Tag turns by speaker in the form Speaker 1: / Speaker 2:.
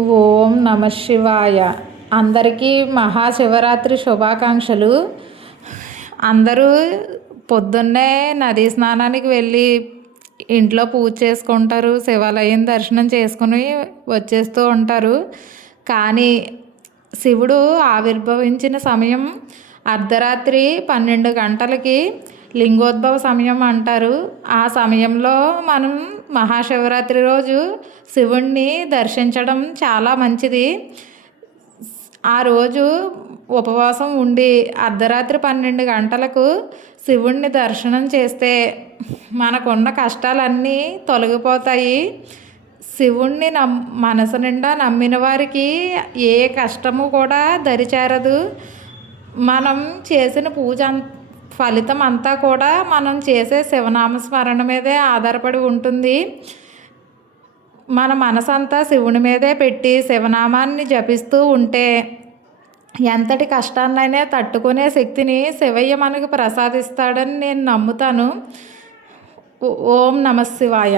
Speaker 1: ఓం నమ శివాయ. అందరికీ మహాశివరాత్రి శుభాకాంక్షలు. అందరూ పొద్దున్నే నదీ స్నానానికి వెళ్ళి ఇంట్లో పూజ చేసుకుంటారు శివాలయం దర్శనం చేసుకుని వచ్చేస్తూ ఉంటారు. కానీ శివుడు ఆవిర్భవించిన సమయం అర్ధరాత్రి పన్నెండు గంటలకి లింగోద్భవ సమయం అంటారు. ఆ సమయంలో మనం మహాశివరాత్రి రోజు శివుణ్ణి దర్శించడం చాలా మంచిది. ఆ రోజు ఉపవాసం ఉండి అర్ధరాత్రి పన్నెండు గంటలకు శివుణ్ణి దర్శనం చేస్తే మనకున్న కష్టాలన్నీ తొలగిపోతాయి. శివుణ్ణి నమ్ మనసు నిండా నమ్మిన వారికి ఏ కష్టము కూడా దరిచేరదు. మనం చేసిన పూజ ఫలితం అంతా కూడా మనం చేసే శివనామస్మరణ మీదే ఆధారపడి ఉంటుంది. మన మనసంతా శివుని మీదే పెట్టి శివనామాన్ని జపిస్తూ ఉంటే ఎంతటి కష్టాన్నైనా తట్టుకునే శక్తిని శివయ్య మనకు ప్రసాదిస్తాడని నేను నమ్ముతాను. ఓం నమ శివాయ.